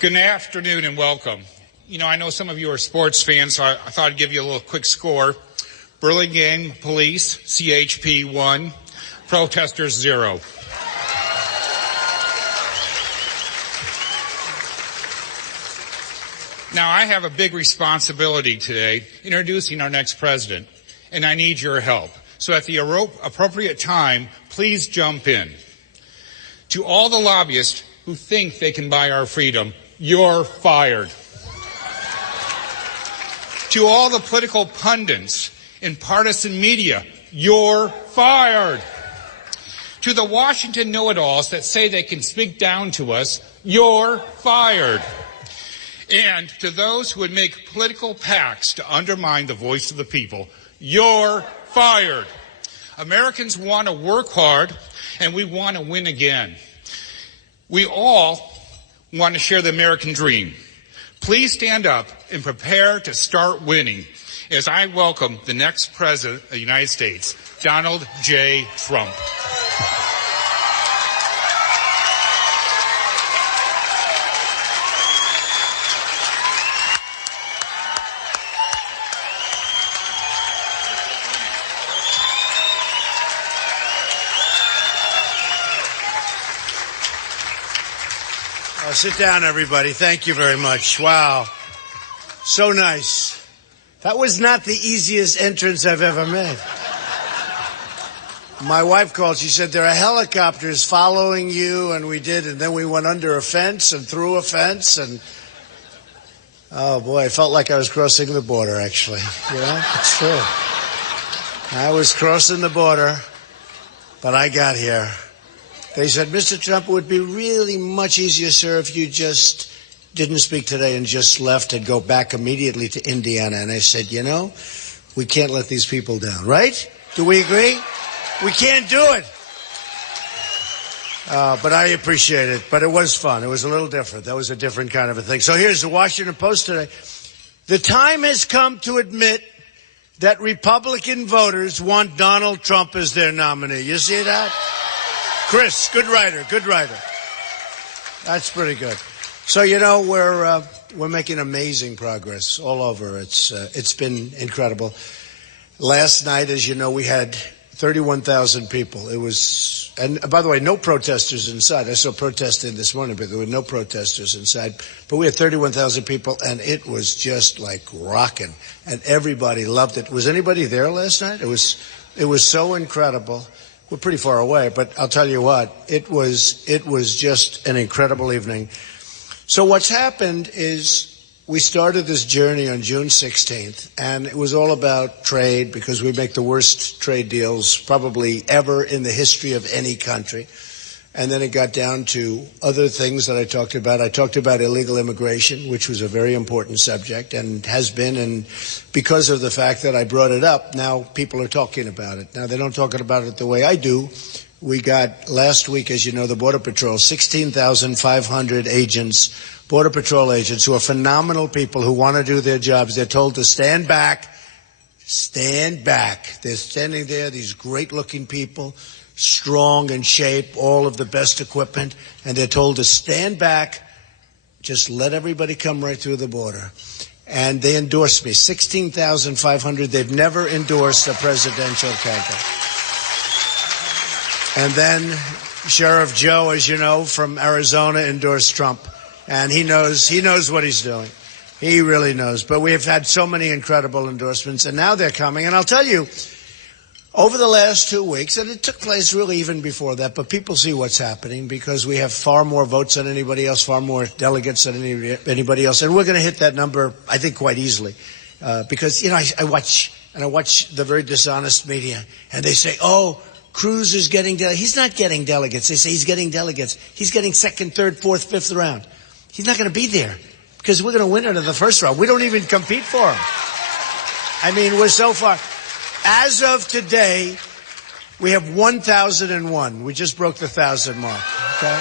Good afternoon and welcome. You know, I know some of you are sports fans, so I thought I'd give you a little quick score. Burlingame Police, CHP 1, protesters 0. Now, I have a big responsibility today introducing our next president, and I need your help. So at the appropriate time, please jump in. To all the lobbyists who think they can buy our freedom, you're fired. To all the political pundits in partisan media, you're fired. To the Washington know-it-alls that say they can speak down to us, you're fired. And to those who would make political pacts to undermine the voice of the people, you're fired. Americans want to work hard, and we want to win again. We all want to share the American dream. Please stand up and prepare to start winning as I welcome the next president of the United States, Donald J. Trump. Sit down, everybody. Thank you very much. Wow. So nice. That was not the easiest entrance I've ever made. My wife called. She said, there are helicopters following you, and we did, and then we went under a fence and through a fence, and oh, boy, I felt like I was crossing the border, actually. You know, it's true. I was crossing the border, but I got here. They said, Mr. Trump, it would be really much easier, sir, if you just didn't speak today and just left and go back immediately to Indiana. And I said, you know, we can't let these people down, right? Do we agree? We can't do it. But I appreciate it. But it was fun. It was a little different. That was a different kind of a thing. So here's the Washington Post today. The time has come to admit that Republican voters want Donald Trump as their nominee. You see that? Chris, good writer, good writer. That's pretty good. So, you know, we're making amazing progress all over. It's been incredible. Last night, as you know, we had 31,000 people. It was, and by the way, no protesters inside. I saw protesting this morning, but there were no protesters inside. But we had 31,000 people, and it was just like rocking. And everybody loved it. Was anybody there last night? It was so incredible. We're pretty far away, but I'll tell you what, it was just an incredible evening. So what's happened is we started this journey on June 16th, and it was all about trade because we make the worst trade deals probably ever in the history of any country. And then it got down to other things that I talked about. I talked about illegal immigration, which was a very important subject and has been. And because of the fact that I brought it up, now people are talking about it. Now, they're not talking about it the way I do. We got last week, as you know, the Border Patrol, 16,500 agents, Border Patrol agents who are phenomenal people who want to do their jobs. They're told to stand back. Stand back. They're standing there, these great-looking people, strong in shape, all of the best equipment, and they're told to stand back, just let everybody come right through the border. And they endorsed me, 16,500. They've never endorsed a presidential candidate. And then Sheriff Joe, as you know, from Arizona, endorsed Trump. And he knows what he's doing. He really knows. But we have had so many incredible endorsements, and now they're coming. And I'll tell you, over the last 2 weeks, and it took place really even before that, but people see what's happening because we have far more votes than anybody else, far more delegates than anybody else. And we're going to hit that number, I think, quite easily. Because, you know, I watch the very dishonest media, and they say, oh, Cruz is getting delegates. He's not getting delegates. They say he's getting delegates. He's getting second, third, fourth, fifth round. He's not going to be there because we're going to win it in the first round. We don't even compete for him. I mean, we're so far. As of today, we have 1,001. We just broke the 1,000 mark, okay?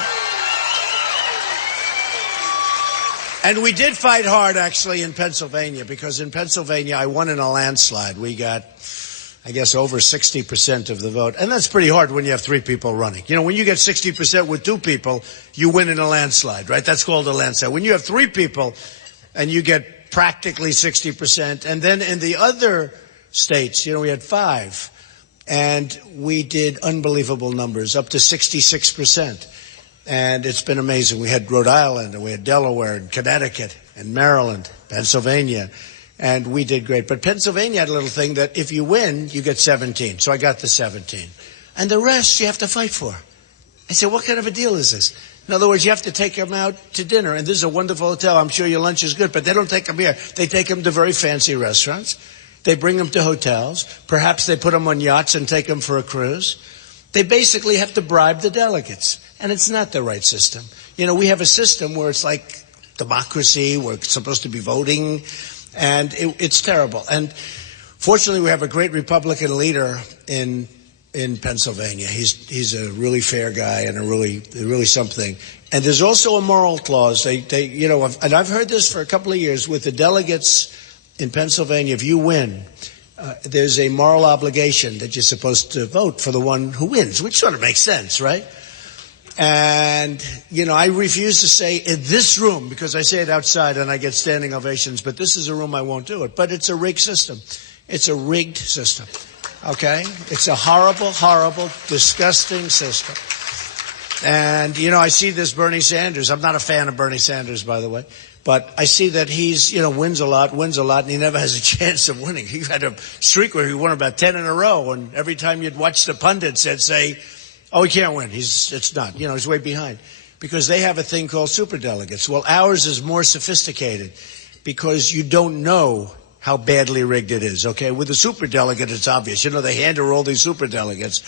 And we did fight hard, actually, in Pennsylvania, because in Pennsylvania, I won in a landslide. We got I guess, over 60% of the vote. And that's pretty hard when you have 3 people running. You know, when you get 60% with 2 people, you win in a landslide, right? That's called a landslide. When you have 3 people and you get practically 60%, and then in the other states, you know, we had 5, and we did unbelievable numbers, up to 66%. And it's been amazing. We had Rhode Island, and we had Delaware, and Connecticut, and Maryland, Pennsylvania. And we did great. But Pennsylvania had a little thing that if you win, you get 17. So I got the 17. And the rest you have to fight for. I said, what kind of a deal is this? In other words, you have to take them out to dinner. And this is a wonderful hotel. I'm sure your lunch is good. But they don't take them here. They take them to very fancy restaurants. They bring them to hotels. Perhaps they put them on yachts and take them for a cruise. They basically have to bribe the delegates. And it's not the right system. You know, we have a system where it's like democracy. We're supposed to be voting. And it's terrible. And fortunately, we have a great Republican leader in Pennsylvania. He's a really fair guy and a really something. And there's also a moral clause. They you know, and I've heard this for a couple of years with the delegates in Pennsylvania. If you win, there's a moral obligation that you're supposed to vote for the one who wins, which sort of makes sense, right? And, you know, I refuse to say in this room, because I say it outside and I get standing ovations, but this is a room I won't do it. But it's a rigged system. It's a rigged system, okay? It's a horrible, horrible, disgusting system. And, you know, I see this Bernie Sanders. I'm not a fan of Bernie Sanders, by the way. But I see that he's, you know, wins a lot, and he never has a chance of winning. He had a streak where he won about 10 in a row, and every time you'd watch the pundits, they'd say, oh, he can't win. It's not. You know, he's way behind. Because they have a thing called superdelegates. Well, ours is more sophisticated because you don't know how badly rigged it is, okay? With a superdelegate, it's obvious. You know, they hand her all these superdelegates.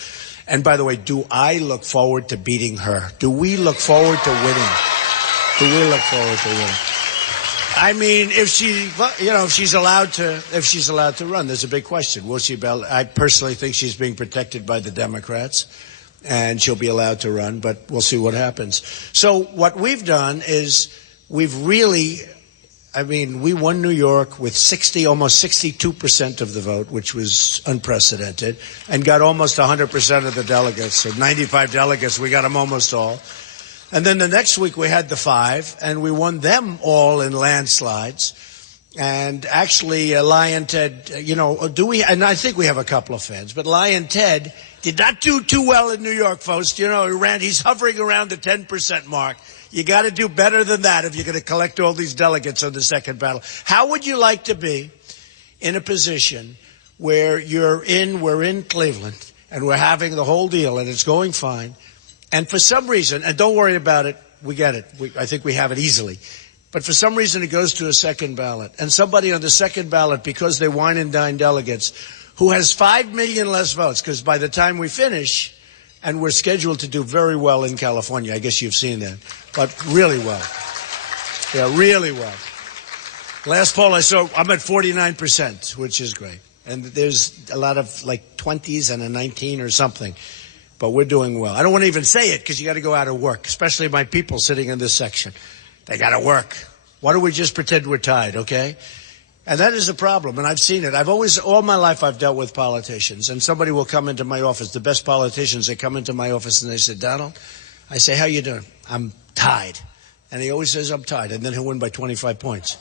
And by the way, do I look forward to beating her? Do we look forward to winning? Do we look forward to winning? I mean, if she's allowed to run, there's a big question. Will she be? I personally think she's being protected by the Democrats. And she'll be allowed to run, but we'll see what happens. So what we've done is we won New York with almost 62% of the vote, which was unprecedented, and got almost 100% of the delegates. So 95 delegates, we got them almost all. And then the next week we had the 5, and we won them all in landslides. And actually, Lyin' Ted, you know, and I think we have a couple of fans, but Lyin' Ted did not do too well in New York, folks. You know, he's hovering around the 10% mark. You got to do better than that if you're going to collect all these delegates on the second battle. How would you like to be in a position where we're in Cleveland, and we're having the whole deal, and it's going fine, and for some reason, and don't worry about it, we get it. I think we have it easily. But for some reason, it goes to a second ballot. And somebody on the second ballot, because they wine and dine delegates, who has 5 million less votes, because by the time we finish, and we're scheduled to do very well in California, I guess you've seen that, but really well. Yeah, really well. Last poll I saw, I'm at 49%, which is great. And there's a lot of like 20s and a 19 or something. But we're doing well. I don't want to even say it because you got to go out and work, especially my people sitting in this section. They got to work. Why don't we just pretend we're tied, okay? And that is a problem, and I've seen it. All my life I've dealt with politicians, and somebody will come into my office, the best politicians, they come into my office and they say, Donald, I say, how you doing? I'm tied. And he always says, I'm tied, and then he'll win by 25 points.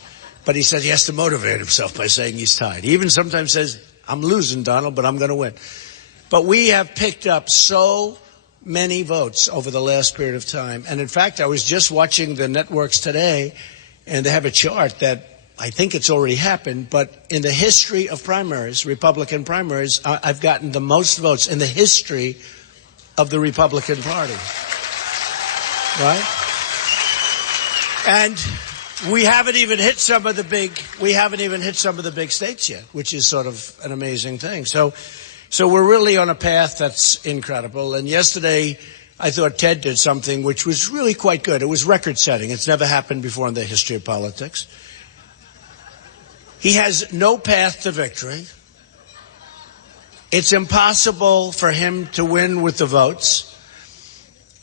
But he says he has to motivate himself by saying he's tied. He even sometimes says, I'm losing, Donald, but I'm going to win. But we have picked up so many votes over the last period of time. And in fact, I was just watching the networks today, and they have a chart that I think it's already happened, but in the history of primaries, Republican primaries, I've gotten the most votes in the history of the Republican Party. Right? And we haven't even hit some of the big states yet, which is sort of an amazing thing. So we're really on a path that's incredible. And yesterday, I thought Ted did something which was really quite good. It was record-setting. It's never happened before in the history of politics. He has no path to victory. It's impossible for him to win with the votes.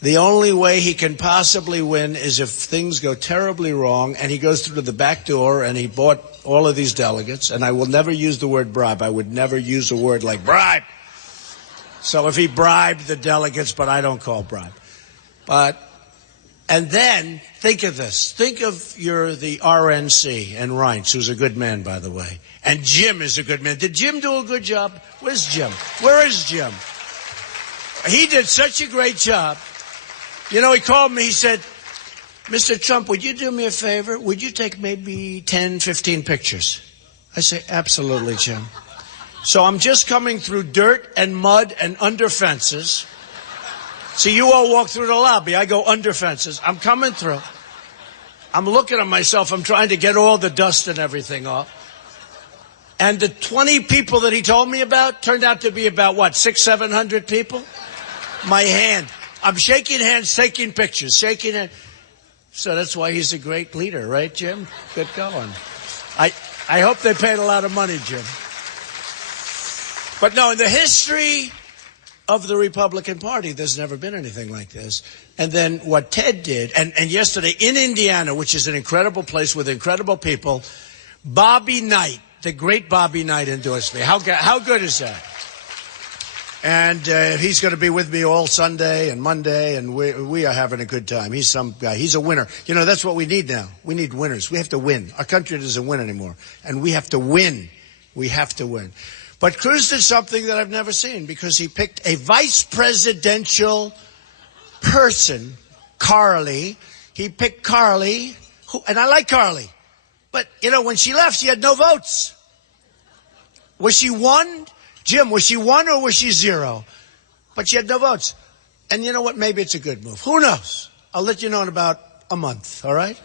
The only way he can possibly win is if things go terribly wrong and he goes through the back door and he bought all of these delegates. And I will never use the word bribe. I would never use a word like bribe. So if he bribed the delegates, but I don't call bribe. And then think of this. Think of the RNC and Reince, who's a good man, by the way. And Jim is a good man. Did Jim do a good job? Where's Jim? Where is Jim? He did such a great job. You know, he called me. He said, Mr. Trump, would you do me a favor? Would you take maybe 10, 15 pictures? I say, absolutely, Jim. So I'm just coming through dirt and mud and under fences. See, you all walk through the lobby. I go under fences. I'm coming through. I'm looking at myself. I'm trying to get all the dust and everything off. And the 20 people that he told me about turned out to be about, what, 600, 700 people? My hand. I'm shaking hands, taking pictures, shaking hands. So that's why he's a great leader, right, Jim? Good going. I hope they paid a lot of money, Jim. But no, in the history of the Republican Party, there's never been anything like this. And then what Ted did, and yesterday in Indiana, which is an incredible place with incredible people, Bobby Knight, the great Bobby Knight, endorsed me. How good is that? And he's going to be with me all Sunday and Monday, and we are having a good time. He's some guy. He's a winner. You know, that's what we need now. We need winners. We have to win. Our country doesn't win anymore, and we have to win. We have to win. But Cruz did something that I've never seen, because he picked a vice presidential person, Carly. He picked Carly, and I like Carly. But, you know, when she left, she had no votes. Was she one? Jim, was she 1 or was she 0? But she had no votes. And you know what? Maybe it's a good move. Who knows? I'll let you know in about a month, all right?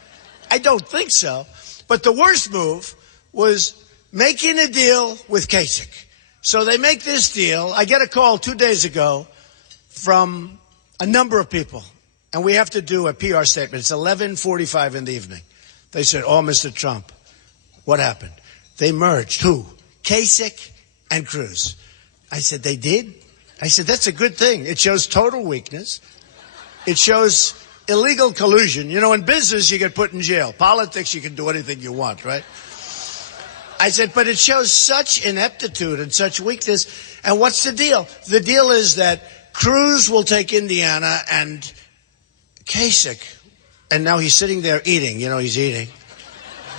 I don't think so. But the worst move was making a deal with Kasich. So they make this deal. I get a call 2 days ago from a number of people. And we have to do a PR statement. It's 11:45 in the evening. They said, oh, Mr. Trump, what happened? They merged. Who? Kasich and Cruz. I said, they did? I said, that's a good thing. It shows total weakness. It shows illegal collusion. You know, in business, you get put in jail. Politics, you can do anything you want, right? I said, but it shows such ineptitude and such weakness. And what's the deal? The deal is that Cruz will take Indiana and Kasich, and now he's sitting there eating. You know, he's eating.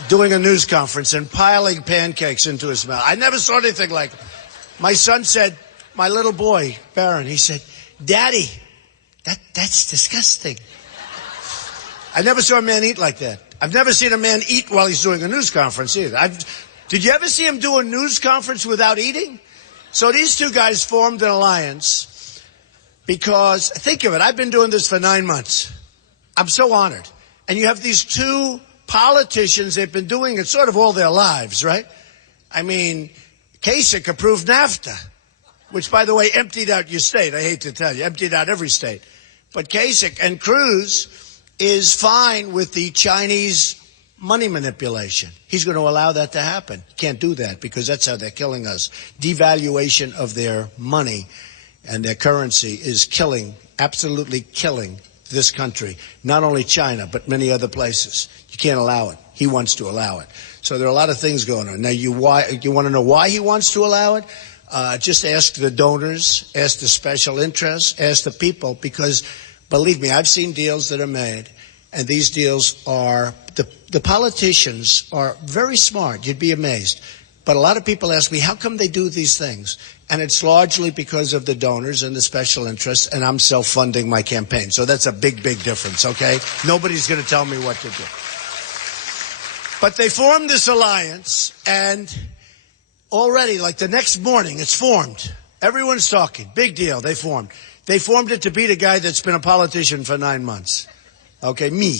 Doing a news conference and piling pancakes into his mouth. I never saw anything like it. My son said, my little boy, Barron, he said, Daddy, that's disgusting. I never saw a man eat like that. I've never seen a man eat while he's doing a news conference either. Did you ever see him do a news conference without eating? So these two guys formed an alliance because, think of it, I've been doing this for 9 months. I'm so honored. And you have these two politicians, they've been doing it sort of all their lives, right? I mean, Kasich approved NAFTA, which, by the way, emptied out your state. I hate to tell you, emptied out every state. But Kasich and Cruz is fine with the Chinese money manipulation. He's going to allow that to happen. Can't do that because that's how they're killing us. Devaluation of their money and their currency is killing, absolutely killing this country. Not only China, but many other places. You can't allow it. He wants to allow it. So there are a lot of things going on. Now, you want to know why he wants to allow it? Just ask the donors, ask the special interests, ask the people, because believe me, I've seen deals that are made, and these deals are, the politicians are very smart. You'd be amazed. But a lot of people ask me, how come they do these things? And it's largely because of the donors and the special interests, and I'm self-funding my campaign. So that's a big, big difference, okay? Nobody's going to tell me what to do. But they formed this alliance, and already, like the next morning, it's formed. Everyone's talking. Big deal. They formed. They formed it to beat a guy that's been a politician for 9 months. Okay, me.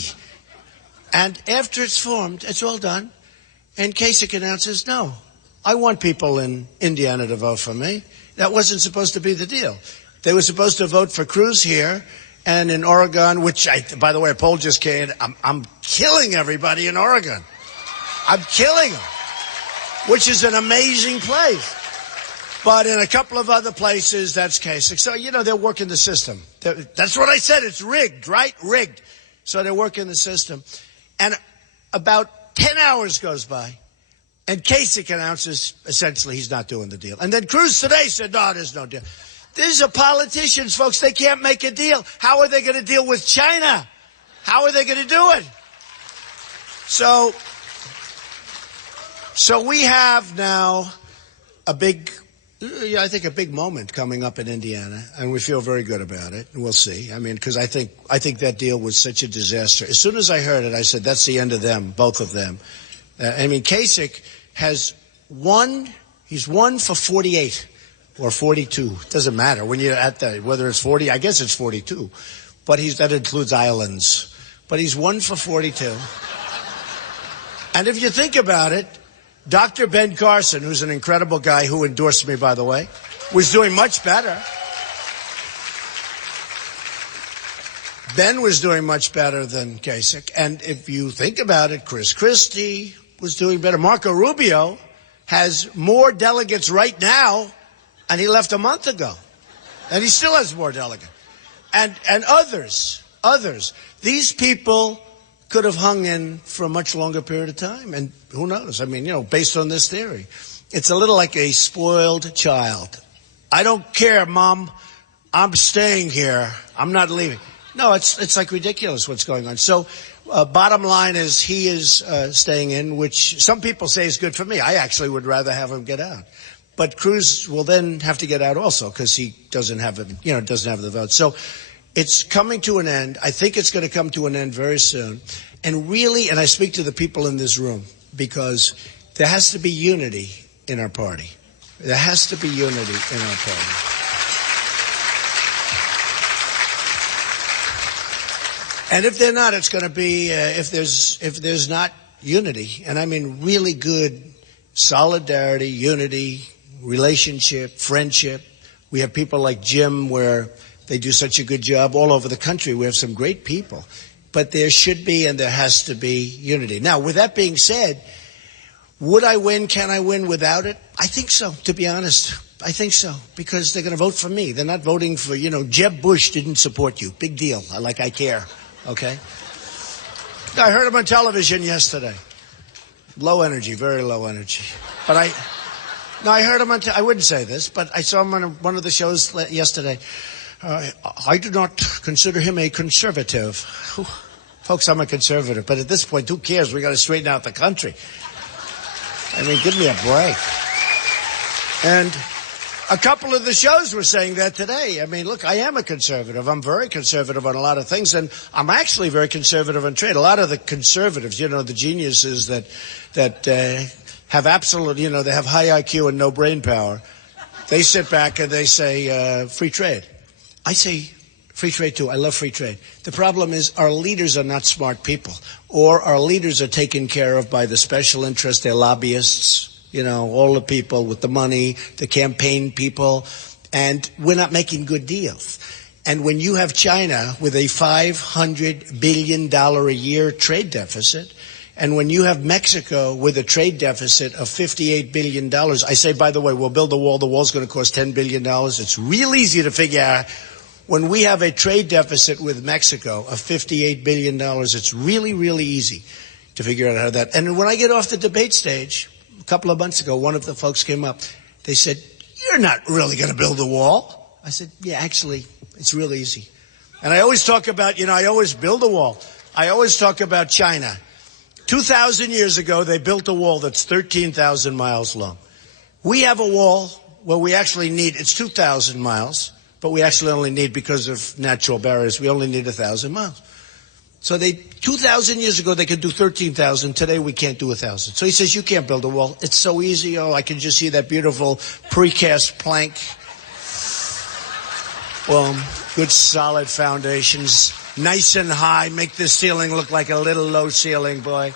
And after it's formed, it's all done. And Kasich announces, no, I want people in Indiana to vote for me. That wasn't supposed to be the deal. They were supposed to vote for Cruz here and in Oregon, which, by the way, a poll just came. I'm killing everybody in Oregon. I'm killing them, which is an amazing place. But in a couple of other places, that's Kasich. So, you know, they're working the system. That's what I said. It's rigged, right? Rigged. So they're working the system. And about 10 hours goes by, and Kasich announces essentially he's not doing the deal. And then Cruz today said, no, there's no deal. These are politicians, folks. They can't make a deal. How are they going to deal with China? How are they going to do it? So we have now a big moment coming up in Indiana, and we feel very good about it. And we'll see. I mean, because I think that deal was such a disaster. As soon as I heard it, I said, that's the end of them, both of them. I mean, Kasich has won. He's won for 48 or 42. It doesn't matter when you're at that, whether it's 40. I guess it's 42, but that includes islands. But he's won for 42. And if you think about it, Dr. Ben Carson, who's an incredible guy who endorsed me, by the way, was doing much better. Ben was doing much better than Kasich. And if you think about it, Chris Christie was doing better. Marco Rubio has more delegates right now, and he left a month ago. And he still has more delegates. And others. These people could have hung in for a much longer period of time. And who knows? I mean, based on this theory, it's a little like a spoiled child. I don't care, Mom. I'm staying here. I'm not leaving. No, it's like ridiculous what's going on. So bottom line is he is staying in, which some people say is good for me. I actually would rather have him get out. But Cruz will then have to get out also because he doesn't have the vote. So it's coming to an end. I think it's going to come to an end very soon. And really, and I speak to the people in this room, because there has to be unity in our party. There has to be unity in our party. And if they're not, it's going to be, if there's not unity, and I mean really good solidarity, unity, relationship, friendship. We have people like Jim where they do such a good job all over the country. We have some great people. But there should be and there has to be unity. Now, with that being said, would I win? Can I win without it? I think so, to be honest. I think so, because they're going to vote for me. They're not voting for, Jeb Bush didn't support you. Big deal. I care. Okay? I heard him on television yesterday. Low energy, very low energy. But I heard him on, I wouldn't say this, but I saw him on one of the shows yesterday. I do not consider him a conservative. Folks, I'm a conservative, but at this point, who cares? We got to straighten out the country. I mean, give me a break. And a couple of the shows were saying that today. I mean, look, I am a conservative. I'm very conservative on a lot of things, and I'm actually very conservative on trade. A lot of the conservatives, the geniuses that have absolute, they have high IQ and no brain power, they sit back and they say free trade. I say free trade too. I love free trade. The problem is our leaders are not smart people, or our leaders are taken care of by the special interests, their lobbyists, all the people with the money, the campaign people, and we're not making good deals. And when you have China with a $500 billion a year trade deficit, and when you have Mexico with a trade deficit of $58 billion, I say, by the way, we'll build a wall. The wall's going to cost $10 billion. It's real easy to figure out. When we have a trade deficit with Mexico of $58 billion, it's really, really easy to figure out how that. And when I get off the debate stage, a couple of months ago, one of the folks came up. They said, you're not really going to build a wall. I said, yeah, actually, it's real easy. And I always talk about, I always build a wall. I always talk about China. 2,000 years ago, they built a wall that's 13,000 miles long. We have a wall where we actually need, it's 2,000 miles. But we actually only need, because of natural barriers, we only need 1,000 miles. So 2,000 years ago, they could do 13,000. Today, we can't do 1,000. So he says, you can't build a wall. It's so easy. Oh, I can just see that beautiful precast plank. Boom. Good solid foundations. Nice and high. Make the ceiling look like a little low ceiling, boy.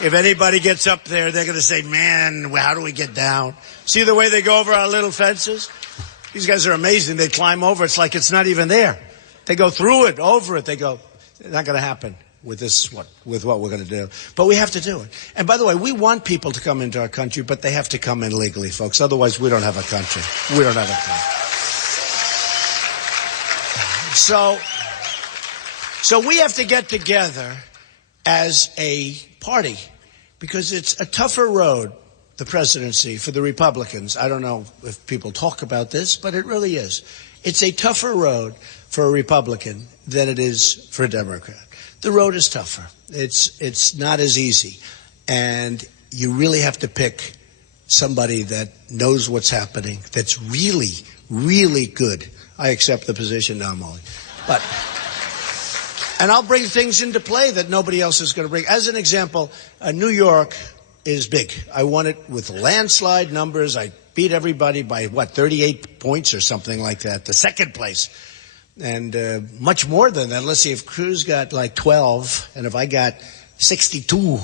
If anybody gets up there, they're going to say, man, how do we get down? See the way they go over our little fences? These guys are amazing. They climb over. It's like it's not even there. They go through it, over it. They go, it's not going to happen with with what we're going to do. But we have to do it. And by the way, we want people to come into our country, but they have to come in legally, folks. Otherwise, we don't have a country. We don't have a country. So we have to get together as a party because it's a tougher road, the presidency, for the Republicans. I don't know if people talk about this, but it really is. It's a tougher road for a Republican than it is for a Democrat. The road is tougher. It's not as easy. And you really have to pick somebody that knows what's happening, that's really, really good. I accept the position now, Molly. And I'll bring things into play that nobody else is going to bring. As an example, New York is big. I won it with landslide numbers. I beat everybody by, 38 points or something like that, the second place. And much more than that. Let's see, if Cruz got like 12 and if I got 62,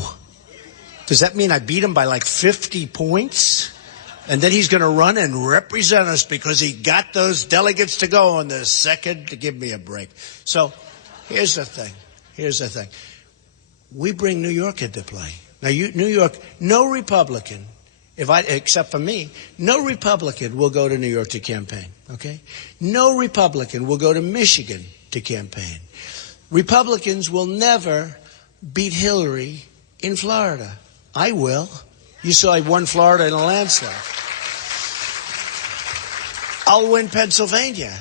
does that mean I beat him by 50 points? And then he's going to run and represent us because he got those delegates to go on the second to give me a break. So here's the thing. We bring New York into play. Now, New York, no Republican, except for me, no Republican will go to New York to campaign, okay? No Republican will go to Michigan to campaign. Republicans will never beat Hillary in Florida. I will. You saw I won Florida in a landslide. I'll win Pennsylvania.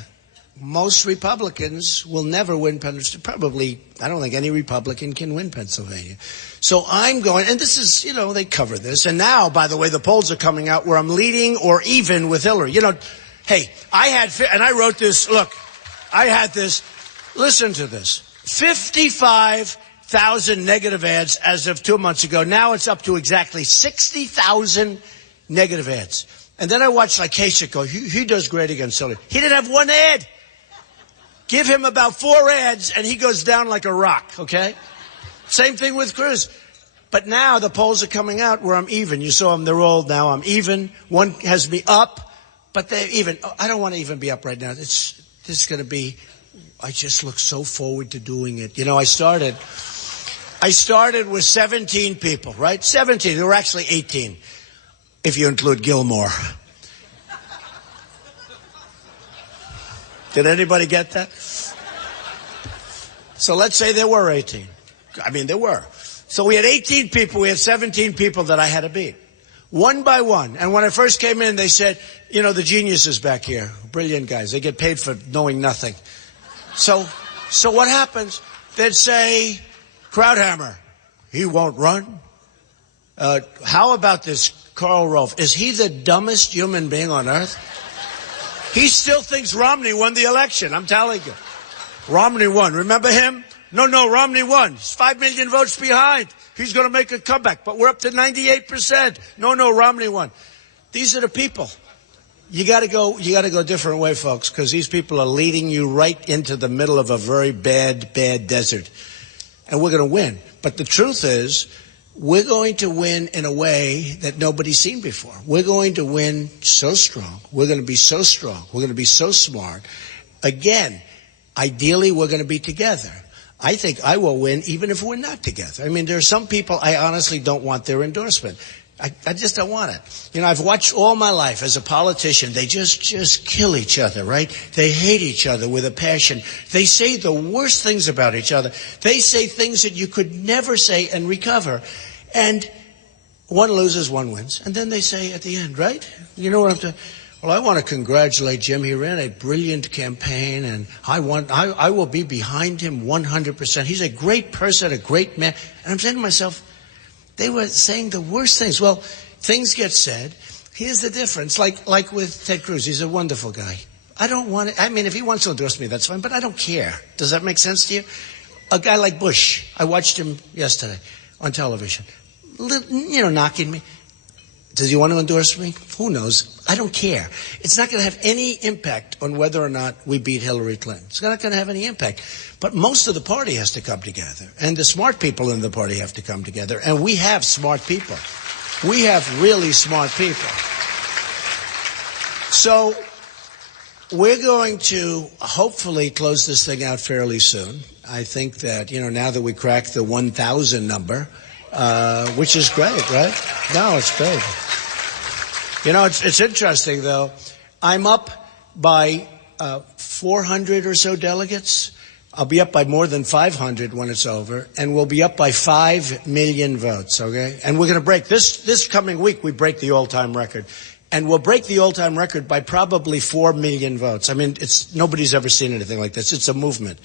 Most Republicans will never win Pennsylvania. Probably, I don't think any Republican can win Pennsylvania. So I'm going, and this is, they cover this. And now, by the way, the polls are coming out where I'm leading or even with Hillary. Hey, and I wrote this, look, I had this, listen to this, 55,000 negative ads as of 2 months ago. Now it's up to exactly 60,000 negative ads. And then I watched Kasich go, he does great against Hillary. He didn't have one ad. Give him about 4 ads and he goes down like a rock, okay? Same thing with Cruz. But now the polls are coming out where I'm even. You saw them, they're all now, I'm even. One has me up, but they're even. I don't want to even be up right now. This is going to be, I just look so forward to doing it. I started with 17 people, right? 17, there were actually 18, if you include Gilmore. Did anybody get that? So let's say there were 18. I mean, there were. So we had 18 people. We had 17 people that I had to beat. One by one. And when I first came in, they said, the geniuses back here, brilliant guys, they get paid for knowing nothing. So what happens? They'd say, Krauthammer, he won't run. How about this Karl Rove? Is he the dumbest human being on earth? He still thinks Romney won the election, I'm telling you. Romney won. Remember him? No, Romney won. He's 5 million votes behind. He's going to make a comeback, but we're up to 98%. No, Romney won. These are the people. You got to go a different way, folks, because these people are leading you right into the middle of a very bad desert. And we're going to win. But the truth is, we're going to win in a way that nobody's seen before. We're going to win so strong. We're going to be so strong. We're going to be so smart. Again, ideally, we're going to be together. I think I will win even if we're not together. I mean, there are some people I honestly don't want their endorsement. I just don't want it. I've watched all my life as a politician. They just kill each other, right? They hate each other with a passion. They say the worst things about each other. They say things that you could never say and recover. And one loses, one wins. And then they say at the end, right? You know what I'm saying? Well, I want to congratulate Jim. He ran a brilliant campaign, and I will be behind him 100%. He's a great person, a great man. And I'm saying to myself, they were saying the worst things. Well, things get said. Here's the difference. Like with Ted Cruz, he's a wonderful guy. I don't want to, if he wants to endorse me, that's fine, but I don't care. Does that make sense to you? A guy like Bush, I watched him yesterday on television, knocking me. Does he want to endorse me? Who knows? I don't care. It's not going to have any impact on whether or not we beat Hillary Clinton. It's not going to have any impact. But most of the party has to come together. And the smart people in the party have to come together. And we have smart people. We have really smart people. So we're going to hopefully close this thing out fairly soon. I think that, now that we cracked the 1,000 number, which is great, right? No, it's great. It's interesting, though. I'm up by 400 or so delegates. I'll be up by more than 500 when it's over, and we'll be up by 5 million votes, okay? And we're going to break, this coming week, we break the all-time record. And we'll break the all-time record by probably 4 million votes. I mean, nobody's ever seen anything like this. It's a movement.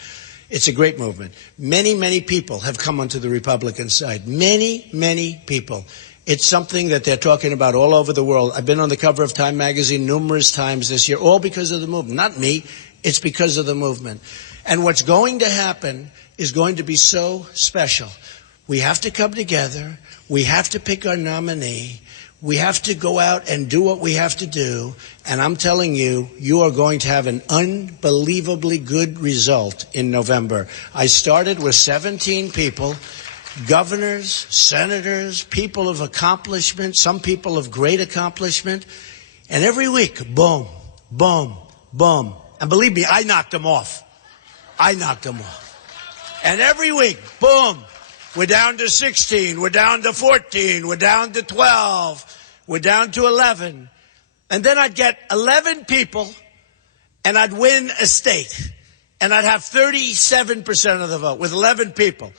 It's a great movement. Many, many people have come onto the Republican side. Many, many people. It's something that they're talking about all over the world. I've been on the cover of Time magazine numerous times this year, all because of the movement. Not me. It's because of the movement. And what's going to happen is going to be so special. We have to come together. We have to pick our nominee. We have to go out and do what we have to do. And I'm telling you, you are going to have an unbelievably good result in November. I started with 17 people, governors, senators, people of accomplishment, some people of great accomplishment. And every week, boom, boom, boom. And believe me, I knocked them off. And every week, boom. We're down to 16. We're down to 14. We're down to 12. We're down to 11. And then I'd get 11 people, and I'd win a state. And I'd have 37% of the vote with 11 people.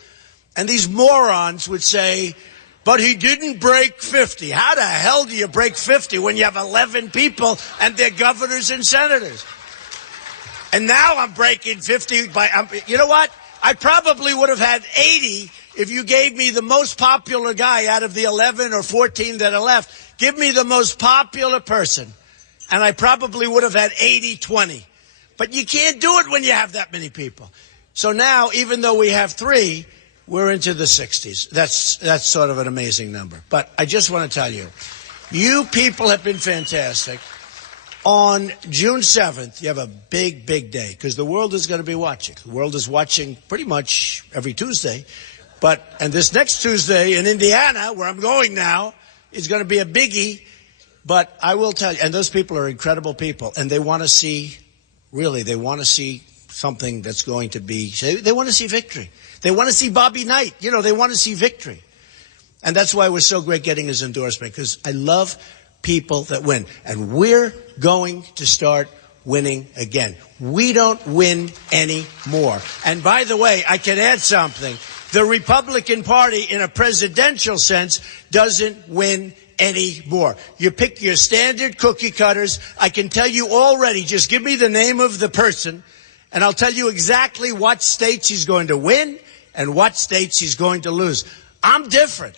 And these morons would say, but he didn't break 50. How the hell do you break 50 when you have 11 people and they're governors and senators? And now I'm breaking 50 you know what? I probably would have had 80 if you gave me the most popular guy out of the 11 or 14 that are left. Give me the most popular person, and I probably would have had 80-20. But you can't do it when you have that many people. So now, even though we have 3, we're into the 60s. That's sort of an amazing number. But I just want to tell you, you people have been fantastic. On June 7th, you have a big, big day, because the world is going to be watching. The world is watching pretty much every Tuesday. And this next Tuesday in Indiana, where I'm going now, is going to be a biggie. But I will tell you, and those people are incredible people, and they want to see, really, they want to see something that's going to be, they want to see victory. They want to see Bobby Knight. You know, they want to see victory. And that's why it was so great getting his endorsement, because I love people that win. And we're going to start winning again. We don't win anymore. And by the way, I can add something. The Republican Party, in a presidential sense, doesn't win anymore. You pick your standard cookie cutters. I can tell you already, just give me the name of the person, and I'll tell you exactly what states he's going to win and what states he's going to lose. I'm different,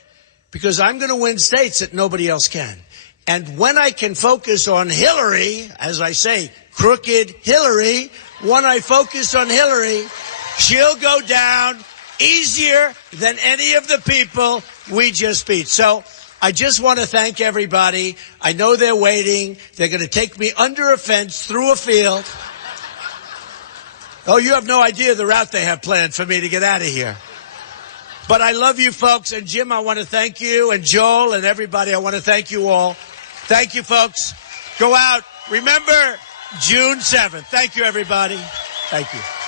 because I'm going to win states that nobody else can. And when I can focus on Hillary, as I say, crooked Hillary, when I focus on Hillary, she'll go down easier than any of the people we just beat. So I just want to thank everybody. I know they're waiting. They're going to take me under a fence, through a field. Oh, you have no idea the route they have planned for me to get out of here. But I love you folks. And Jim, I want to thank you. And Joel and everybody, I want to thank you all. Thank you, folks. Go out. Remember, June 7th. Thank you, everybody. Thank you.